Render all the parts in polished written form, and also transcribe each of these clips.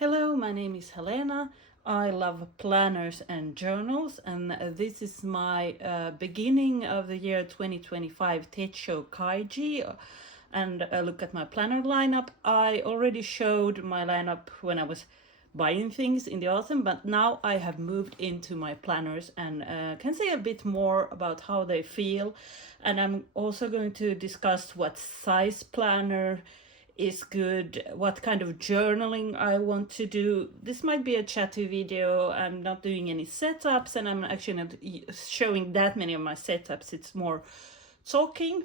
Hello, my name is Helena. I love planners and journals, and this is my beginning of the year 2025 Techo kaigi. And look at my planner lineup. I already showed my lineup when I was buying things in the autumn, but now I have moved into my planners and can say a bit more about how they feel. And I'm also going to discuss what size planner is good, what kind of journaling I want to do. This might be a chatty video. I'm not doing any setups, and I'm actually not showing that many of my setups. It's more talking.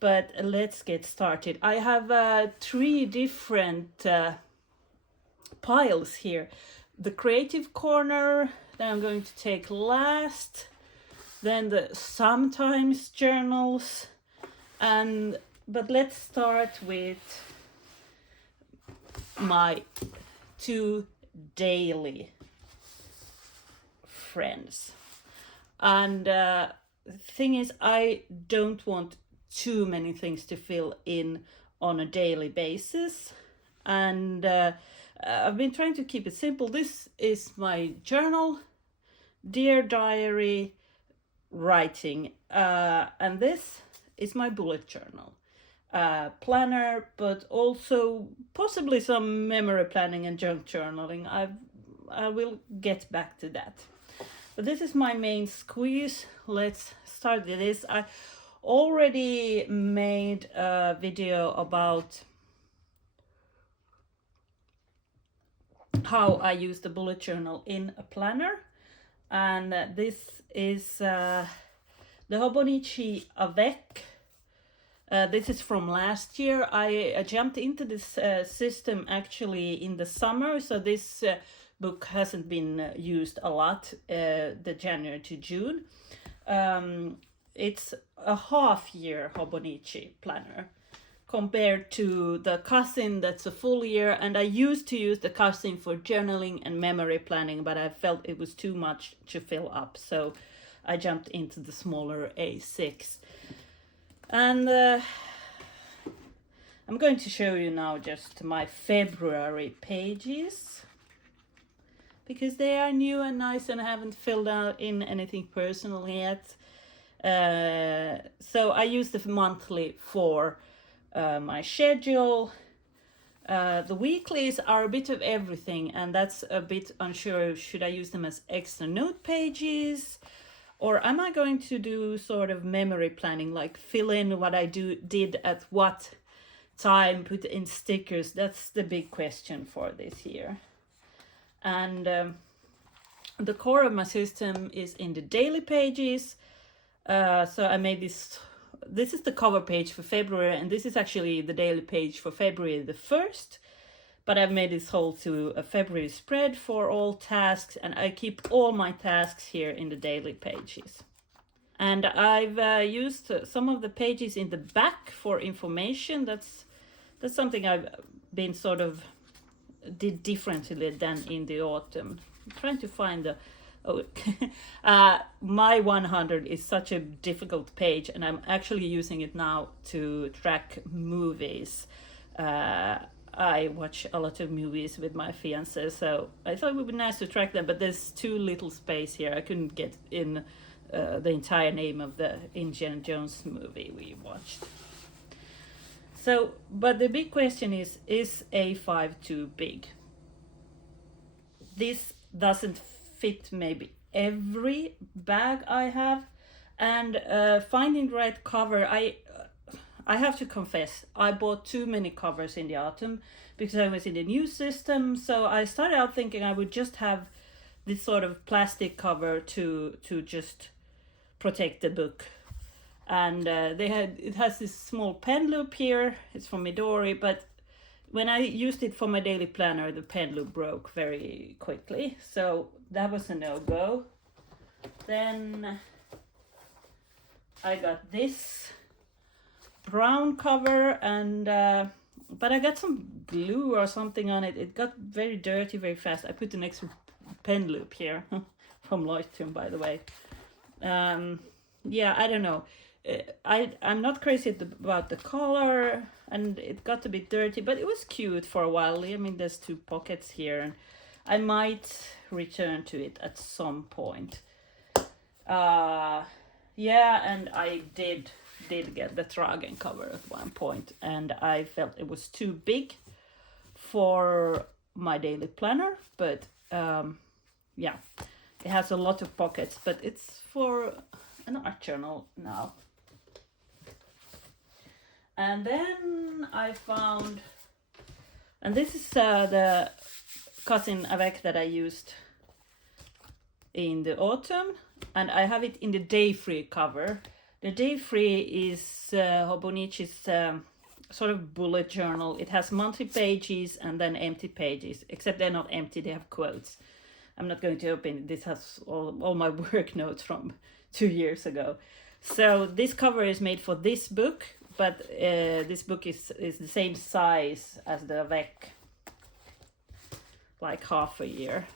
But let's get started. I have three different piles here. The creative corner that I'm going to take last, then the sometimes journals, but let's start with my two daily friends. And the thing is, I don't want too many things to fill in on a daily basis. And I've been trying to keep it simple. This is my journal, dear diary, writing, and this is my bullet journal. Planner, but also possibly some memory planning and junk journaling. I will get back to that. But this is my main squeeze. Let's start with this. I already made a video about how I use the bullet journal in a planner, and this is the Hobonichi Avec. This is from last year. I jumped into this system actually in the summer, so this book hasn't been used a lot, the January to June. It's a half-year Hobonichi planner compared to the Cousin that's a full year, and I used to use the Cousin for journaling and memory planning, but I felt it was too much to fill up, so I jumped into the smaller A6. And I'm going to show you now just my February pages, because they are new and nice and I haven't filled out in anything personal yet. So I use the monthly for my schedule. The weeklies are a bit of everything, and that's a bit unsure. Should I use them as extra note pages? Or am I going to do sort of memory planning, like fill in what I did at what time, put in stickers? That's the big question for this year. And the core of my system is in the daily pages. So I made this. This is the cover page for February, and this is actually the daily page for February the 1st. But I've made this whole to a February spread for all tasks, and I keep all my tasks here in the daily pages. And I've used some of the pages in the back for information. That's something I've been sort of did differently than in the autumn. I'm trying to find the my 100 is such a difficult page, and I'm actually using it now to track movies. I watch a lot of movies with my fiance, so I thought it would be nice to track them, but there's too little space here. I couldn't get in the entire name of the Indiana Jones movie we watched. So, but the big question is A5 too big? This doesn't fit maybe every bag I have, and finding the right cover, I have to confess, I bought too many covers in the autumn because I was in the new system. So I started out thinking I would just have this sort of plastic cover to just protect the book. And it has this small pen loop here. It's from Midori, but when I used it for my daily planner, the pen loop broke very quickly. So that was a no-go. Then I got this brown cover, and but I got some glue or something on it. It got very dirty very fast. I put an extra pen loop here from Leuchtturm, by the way. Yeah, I don't know. I'm not crazy about the color. and it got a bit dirty, but it was cute for a while. I mean, there's 2 pockets here, and I might return to it at some point. Yeah, and I did get the Tragen cover at one point, and I felt it was too big for my daily planner, but yeah, it has a lot of pockets, but it's for an art journal now. And then I found, and this is the Cousin Avec that I used in the autumn, and I have it in the day free cover. The day free is Hobonichi's sort of bullet journal. It has monthly pages and then empty pages, except they're not empty, they have quotes. I'm not going to open it. This has all my work notes from 2 years ago. So this cover is made for this book, but this book is the same size as the Avec, like half a year.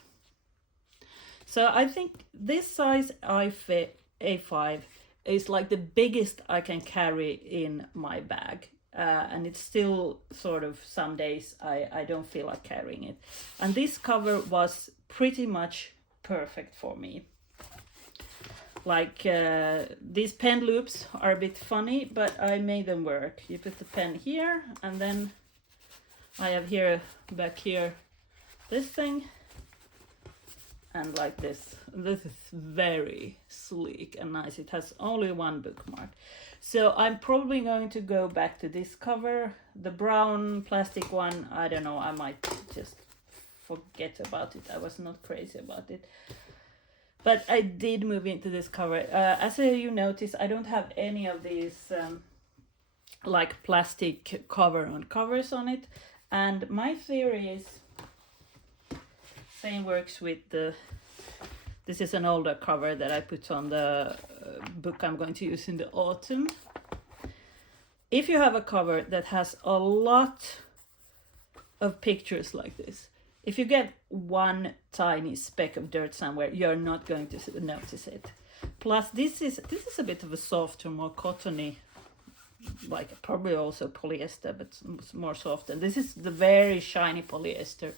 So I think this size A5 is like the biggest I can carry in my bag. And it's still sort of, some days I don't feel like carrying it. And this cover was pretty much perfect for me. Like these pen loops are a bit funny, but I made them work. You put the pen here, and then I have here, back here, this thing, and like this. This is very sleek and nice. It has only 1 bookmark. So I'm probably going to go back to this cover. The brown plastic one, I don't know, I might just forget about it. I was not crazy about it. But I did move into this cover. As you notice, I don't have any of these like plastic cover on covers on it. And my theory is, same works with the, this is an older cover that I put on the book I'm going to use in the autumn. If you have a cover that has a lot of pictures like this, if you get 1 tiny speck of dirt somewhere, you're not going to notice it. Plus, this is a bit of a softer, more cottony, like probably also polyester, but more soft. And this is the very shiny polyester.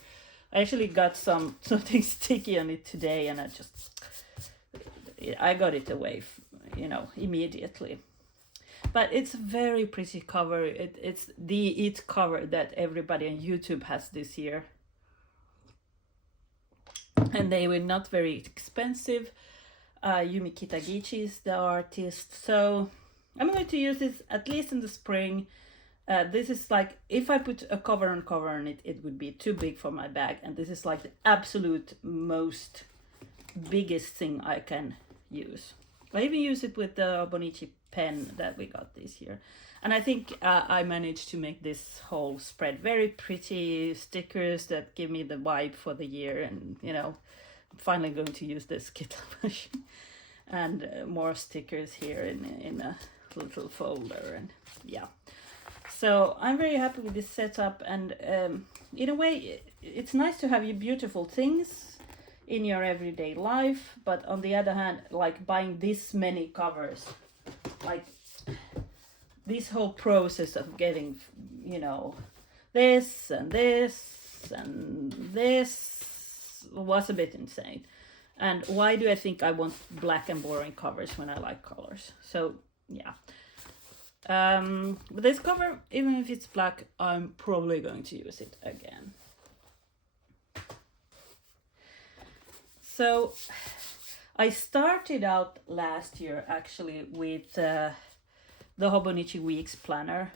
I actually got something sticky on it today, and I got it away, you know, immediately. But it's a very pretty cover. It's the it cover that everybody on YouTube has this year. And they were not very expensive. Yumi Kitagichi is the artist. So I'm going to use this at least in the spring. This is like, if I put a cover on it, it would be too big for my bag. And this is like the absolute most biggest thing I can use. I even use it with the Hobonichi pen that we got this year. And I think I managed to make this whole spread very pretty, stickers that give me the vibe for the year. And, you know, I'm finally going to use this Kindle machine. And more stickers here in a little folder. And yeah. So I'm very happy with this setup. And in a way, it's nice to have your beautiful things in your everyday life. But on the other hand, like buying this many covers, like this whole process of getting, you know, this and this and this was a bit insane. And why do I think I want black and boring covers when I like colors? So yeah. But this cover, even if it's black, I'm probably going to use it again. So I started out last year actually with the Hobonichi Weeks planner,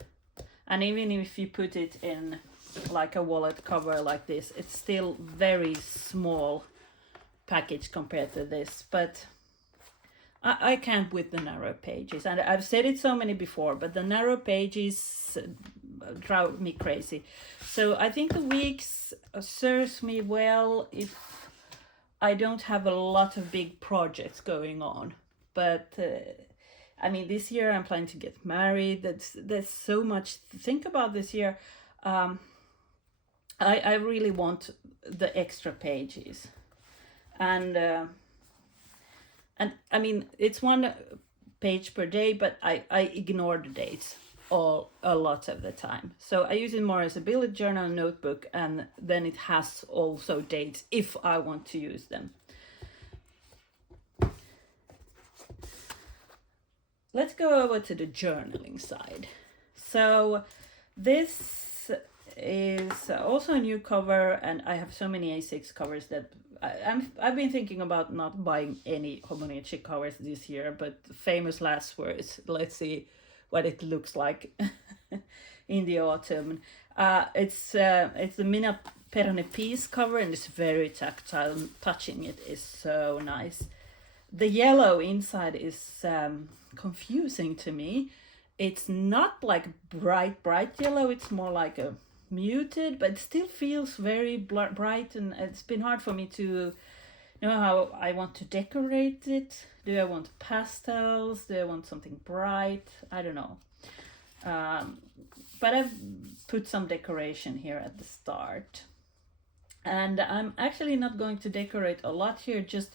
and even if you put it in like a wallet cover like this, it's still very small package compared to this, but I can't with the narrow pages, and I've said it so many before, but the narrow pages drive me crazy. So I think the Weeks serves me well if I don't have a lot of big projects going on, but I mean, this year I'm planning to get married. There's so much to think about this year. I really want the extra pages, and I mean, it's 1 page per day, but I ignore the dates. a lot of the time. So I use it more as a bullet journal notebook, and then it has also dates if I want to use them. Let's go over to the journaling side. So this is also a new cover, and I have so many A6 covers that I've been thinking about not buying any Hobonichi covers this year, but famous last words. Let's see what it looks like in the autumn. It's the Mina Perone Peace cover, and it's very tactile. Touching it is so nice. The yellow inside is confusing to me. It's not like bright yellow, it's more like a muted, but it still feels very bright, and it's been hard for me to know how I want to decorate it. Do I want pastels? Do I want something bright? I don't know. But I've put some decoration here at the start. And I'm actually not going to decorate a lot here, just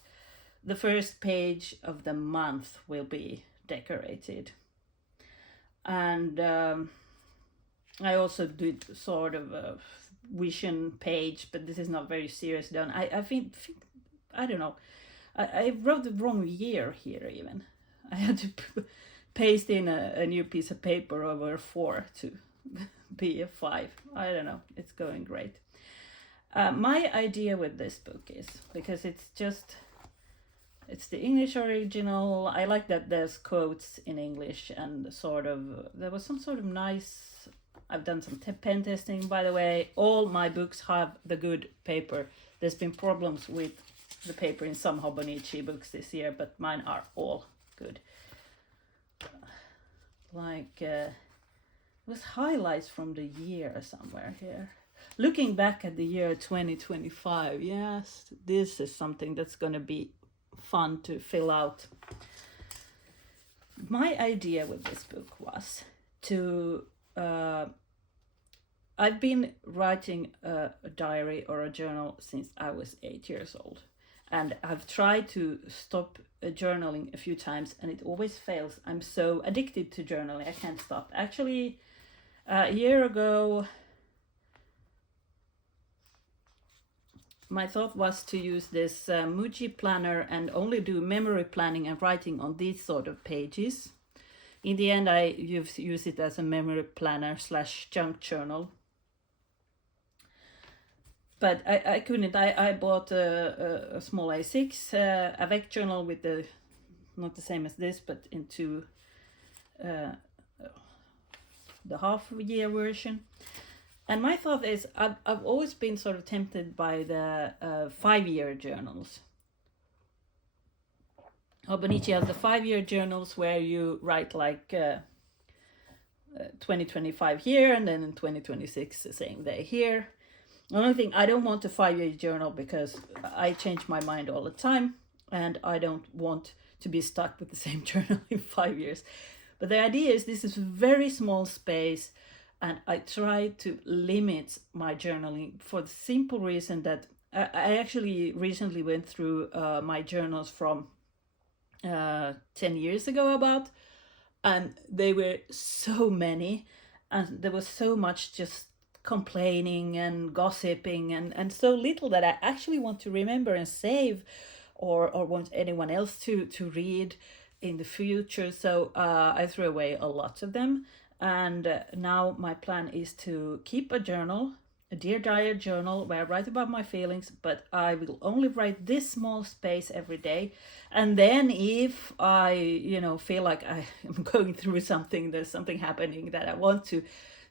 the first page of the month will be decorated. And I also did sort of a vision page, but this is not very serious done. I think I don't know. I wrote the wrong year here even. I had to paste in a new piece of paper over 4 to be a 5. I don't know. It's going great. My idea with this book is, because it's the English original. I like that there's quotes in English, and sort of there was some sort of nice, I've done some pen testing, by the way. All my books have the good paper. There's been problems with the paper in some Hobonichi books this year, but mine are all good. Like it was highlights from the year somewhere here. Looking back at the year 2025, yes, this is something that's going to be fun to fill out. My idea with this book was to I've been writing a diary or a journal since I was 8 years old, and I've tried to stop journaling a few times, and it always fails. I'm so addicted to journaling, I can't stop. Actually, a year ago, my thought was to use this Muji planner and only do memory planning and writing on these sort of pages. In the end, I use it as a memory planner / junk journal. But I couldn't. I bought a small A6 Avec journal with the, not the same as this, but into the half-year version. And my thought is, I've always been sort of tempted by the 5-year journals. Hobonichi has the 5-year journals where you write like 2025 here, and then in 2026 the same day here. The only thing, I don't want a 5-year journal because I change my mind all the time, and I don't want to be stuck with the same journal in 5 years. But the idea is, this is a very small space, and I try to limit my journaling for the simple reason that I actually recently went through my journals from 10 years ago about, and they were so many, and there was so much just complaining and gossiping, and so little that I actually want to remember and save, or want anyone else to read in the future. So I threw away a lot of them. And now my plan is to keep a journal, a Dear Diary journal, where I write about my feelings, but I will only write this small space every day. And then if I, feel like I am going through something, there's something happening that I want to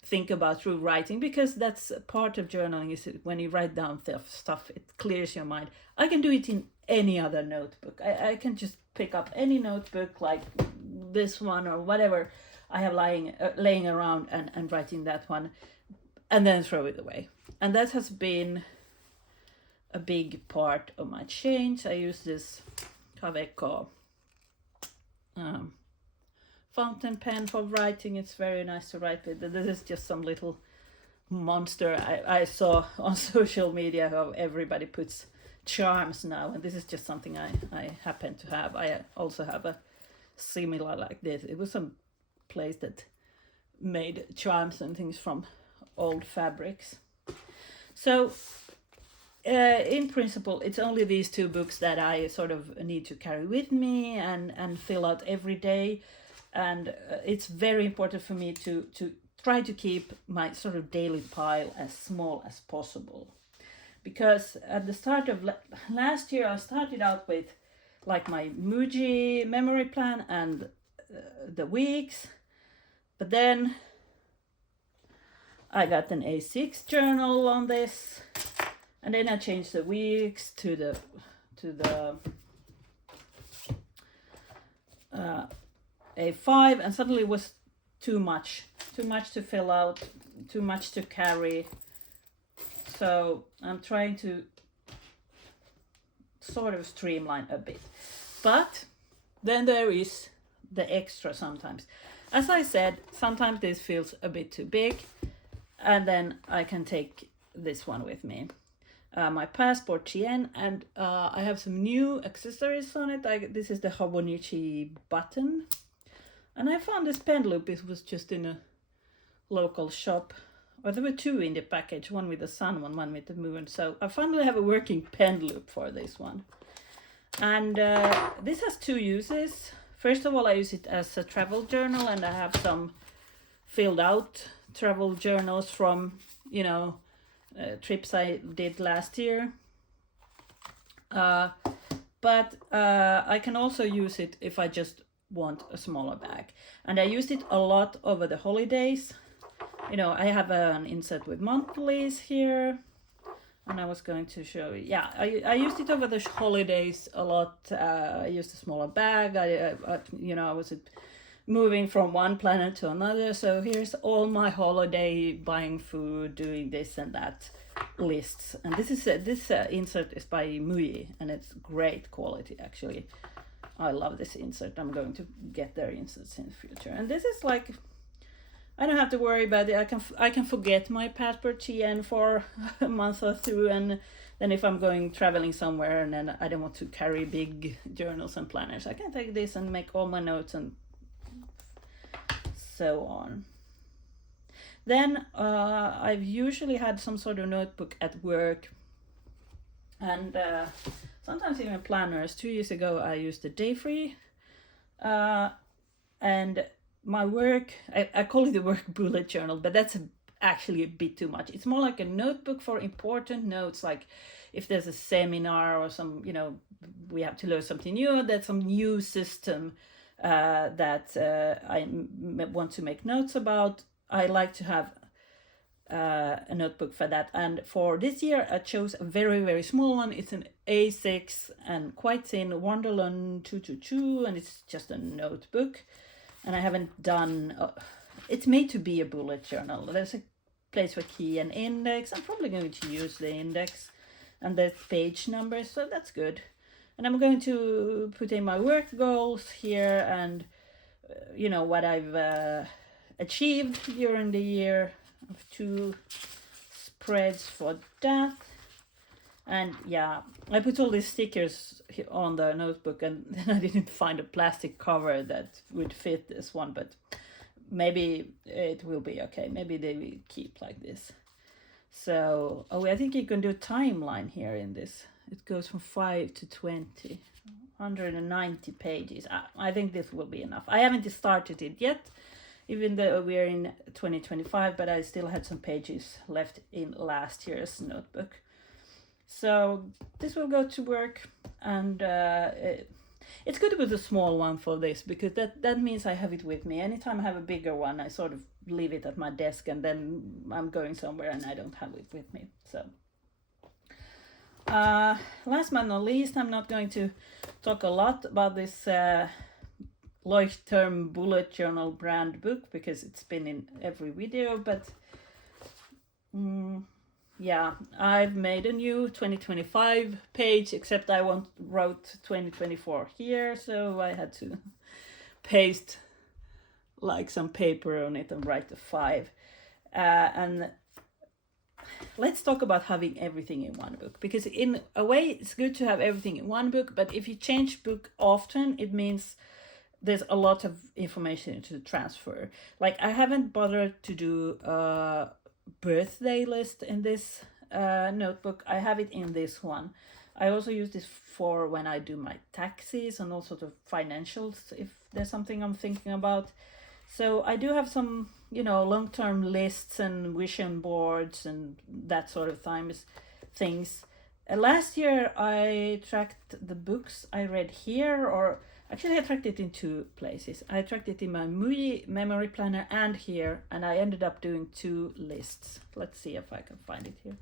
think about through writing, because that's part of journaling, is when you write down stuff, it clears your mind. I can do it in any other notebook. I can just pick up any notebook like this one or whatever I have laying around, and writing that one, and then throw it away. And that has been a big part of my change. I use this Kaveco fountain pen for writing. It's very nice to write with. This is just some little monster. I saw on social media how everybody puts charms now, and this is just something I happen to have. I also have a similar like this. It was some place that made charms and things from old fabrics. So in principle, it's only these two books that I sort of need to carry with me and fill out every day. And it's very important for me to try to keep my sort of daily pile as small as possible. Because at the start of last year, I started out with like my Muji memory plan and the weeks. But then I got an A6 journal on this. And then I changed the weeks to the A5, and suddenly it was too much to fill out, too much to carry. So I'm trying to sort of streamline a bit. But then there is the extra sometimes. As I said, sometimes this feels a bit too big, and then I can take this one with me. My passport chain, and I have some new accessories on it. This is the Hobonichi button, and I found this pen loop. It was just in a local shop, or there were two in the package, one with the sun, one with the moon. So I finally have a working pen loop for this one. And this has two uses. First of all, I use it as a travel journal, and I have some filled out travel journals from, you know, trips I did last year. But I can also use it if I just want a smaller bag. And I used it a lot over the holidays. You know, I have an insert with monthlies here. And I was going to show you. Yeah, I used it over the holidays a lot. I used a smaller bag. I was moving from one planet to another. So here's all my holiday buying food, doing this and that lists. And this insert is by Muji, and it's great quality actually. I love this insert. I'm going to get their inserts in the future. And this is like, I don't have to worry about it. I can forget my passport TN for a month or two, and then if I'm going traveling somewhere and then I don't want to carry big journals and planners, I can take this and make all my notes and so on. Then I've usually had some sort of notebook at work, and sometimes even planners. 2 years ago I used a day free, and my work, I call it the work bullet journal, but that's actually a bit too much. It's more like a notebook for important notes, like if there's a seminar or some, you know, we have to learn something new, that's some new system that I want to make notes about. I like to have a notebook for that. And for this year, I chose a very, very small one. It's an A6 and quite thin, Wonderland 222, and it's just a notebook. And I haven't done, it's made to be a bullet journal. There's a place for key and index. I'm probably going to use the index and the page numbers, so that's good. And I'm going to put in my work goals here and, you know, what I've achieved during the year. I have 2 spreads for that. And yeah, I put all these stickers on the notebook, and then I didn't find a plastic cover that would fit this one, but maybe it will be okay. Maybe they will keep like this. So, oh, I think you can do a timeline here in this. It goes from 5 to 20, 190 pages. I think this will be enough. I haven't started it yet, even though we're in 2025, but I still had some pages left in last year's notebook. So this will go to work, and it's good with a small one for this, because that means I have it with me. Anytime I have a bigger one, I sort of leave it at my desk, and then I'm going somewhere and I don't have it with me. So last but not least, I'm not going to talk a lot about this Leuchtturm bullet journal brand book, because it's been in every video, but yeah, I've made a new 2025 page, except I wrote 2024 here, so I had to paste like some paper on it and write the 5. And let's talk about having everything in one book, because in a way it's good to have everything in one book, but if you change book often, it means there's a lot of information to transfer. Like I haven't bothered to do a birthday list in this notebook. I have it in this one. I also use this for when I do my taxes and all sorts of financials, if there's something I'm thinking about. So I do have some, you know, long-term lists and vision boards and that sort of things. Last year I tracked the books I read here, or actually I tracked it in two places. I tracked it in my Muji memory planner and here, and I ended up doing two lists. Let's see if I can find it here.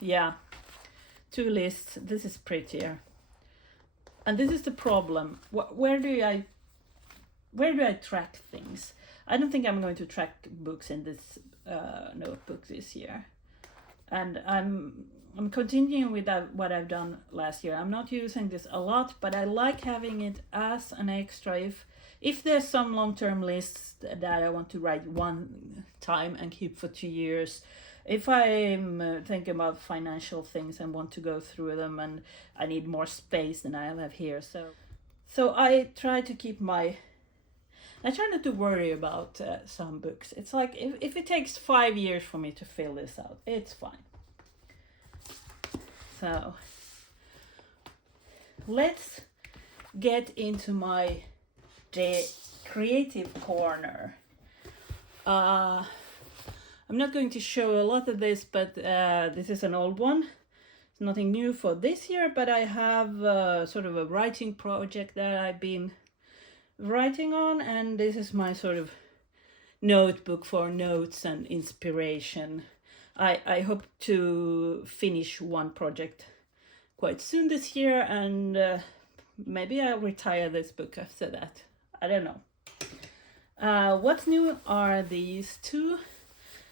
Yeah, two lists. This is prettier. And this is the problem. Where do I track things? I don't think I'm going to track books in this notebook this year. And I'm continuing with what I've done last year. I'm not using this a lot, but I like having it as an extra if there's some long-term lists that I want to write one time and keep for 2 years. If I'm thinking about financial things and want to go through them, and I need more space than I have here, so I try to keep I try not to worry about some books. It's like if it takes 5 years for me to fill this out, it's fine. So let's get into my creative corner. I'm not going to show a lot of this, but this is an old one. It's nothing new for this year, but I have sort of a writing project that I've been writing on, and this is my sort of notebook for notes and inspiration. I hope to finish one project quite soon this year, and maybe I'll retire this book after that. I don't know. What's new are these two.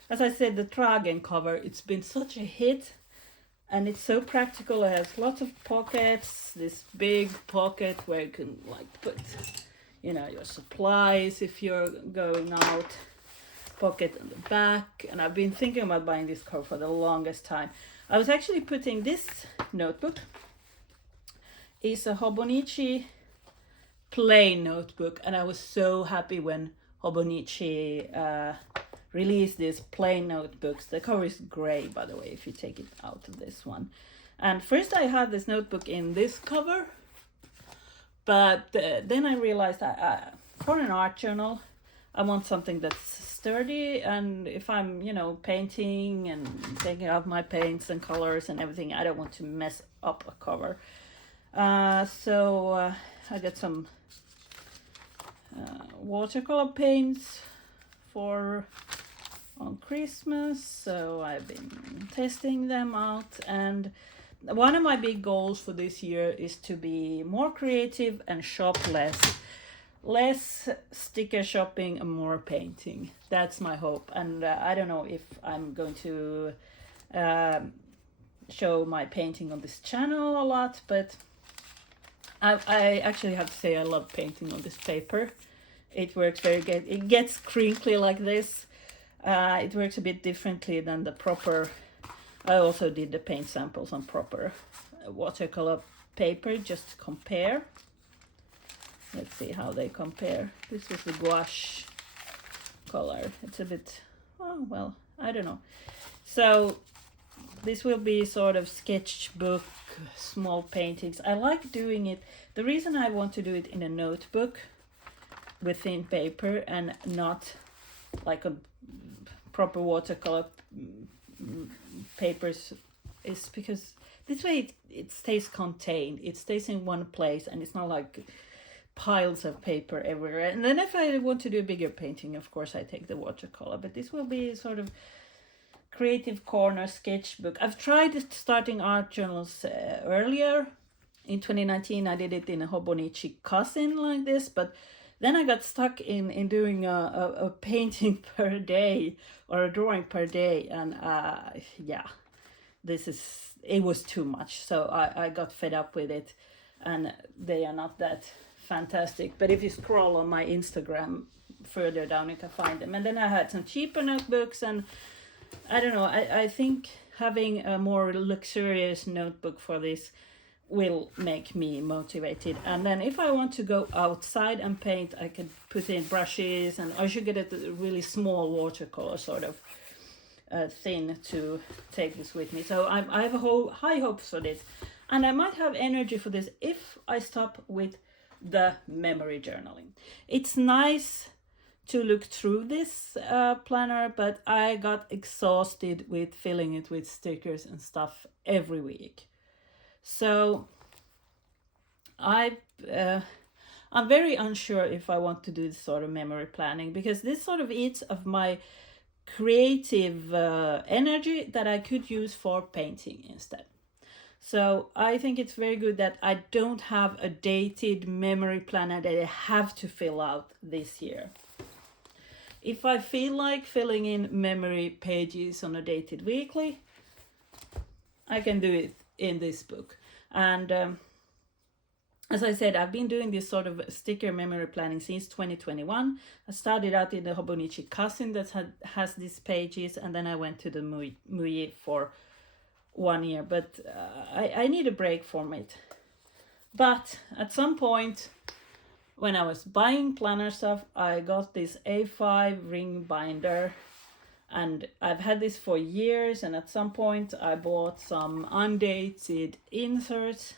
As I said, the Tragen cover, it's been such a hit, and it's so practical. It has lots of pockets, this big pocket where you can like put, you know, your supplies if you're going out, pocket on the back. And I've been thinking about buying this cover for the longest time. I was actually putting this notebook is a Hobonichi plain notebook, and I was so happy when Hobonichi released these plain notebooks. The cover is gray, by the way, if you take it out of this one. And first I had this notebook in this cover, but then I realized for an art journal, I want something that's sturdy, and if I'm, you know, painting and taking out my paints and colors and everything, I don't want to mess up a cover. So I got some watercolor paints on Christmas, so I've been testing them out, and one of my big goals for this year is to be more creative and shop less sticker shopping and more painting. That's my hope, and I don't know if I'm going to show my painting on this channel a lot, but I actually have to say I love painting on this paper. It works very good. It gets crinkly like this. It works a bit differently than the proper. I also did the paint samples on proper watercolor paper just to compare. Let's see how they compare. This is the gouache color. It's a bit, oh well, I don't know. So this will be sort of sketchbook, small paintings. I like doing it. The reason I want to do it in a notebook with thin paper and not like a proper watercolor papers is because this way it stays contained. It stays in one place, and it's not like piles of paper everywhere. And then if I want to do a bigger painting, of course I take the watercolor, but this will be sort of creative corner sketchbook. I've tried starting art journals earlier. In 2019 I did it in a Hobonichi Cousin like this, but then I got stuck in doing a painting per day or a drawing per day, and yeah, it was too much. So I got fed up with it, and they are not that fantastic. But if you scroll on my Instagram further down, you can find them. And then I had some cheaper notebooks, and I don't know, I think having a more luxurious notebook for this will make me motivated. And then if I want to go outside and paint, I can put in brushes, and I should get a really small watercolor sort of thin to take this with me. So I have high hopes for this, and I might have energy for this if I stop with the memory journaling. It's nice to look through this planner, but I got exhausted with filling it with stickers and stuff every week. So I'm very unsure if I want to do this sort of memory planning, because this sort of eats of my creative energy that I could use for painting instead. So I think it's very good that I don't have a dated memory planner that I have to fill out this year. If I feel like filling in memory pages on a dated weekly, I can do it in this book. And as I said, I've been doing this sort of sticker memory planning since 2021. I started out in the Hobonichi Cousin that has these pages, and then I went to the Muji for 1 year, but I need a break from it. But at some point, when I was buying planner stuff, I got this A5 ring binder, and I've had this for years, and at some point I bought some undated inserts,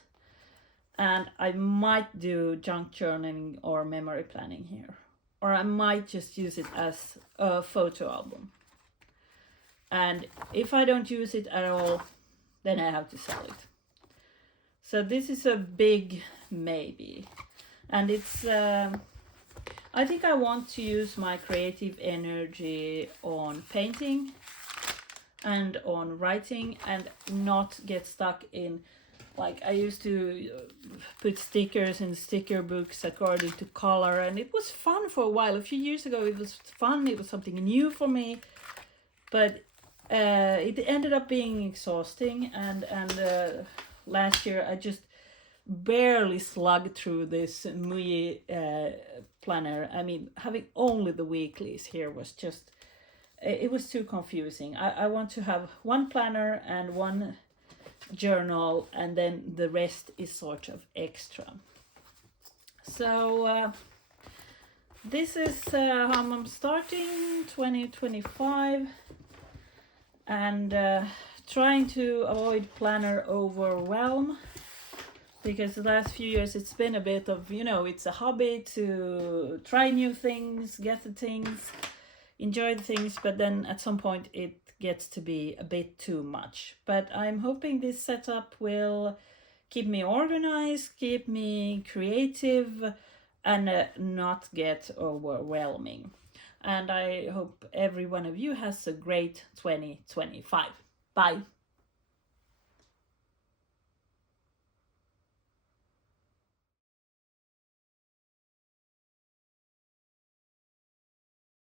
and I might do junk journaling or memory planning here, or I might just use it as a photo album. And if I don't use it at all, then I have to sell it. So this is a big maybe. And it's, I think I want to use my creative energy on painting and on writing, and not get stuck in, like I used to put stickers in sticker books according to color, and it was fun for a while. A few years ago it was fun, it was something new for me, but it ended up being exhausting, and last year I just barely slugged through this Muji planner. I mean, having only the weeklies here was just, it was too confusing. I want to have one planner and one journal, and then the rest is sort of extra. So this is how I'm starting 2025, and trying to avoid planner overwhelm, because the last few years it's been a bit of, you know, it's a hobby to try new things, get the things, enjoy the things, but then at some point it gets to be a bit too much. But I'm hoping this setup will keep me organized, keep me creative, and not get overwhelming. And I hope every one of you has a great 2025. Bye.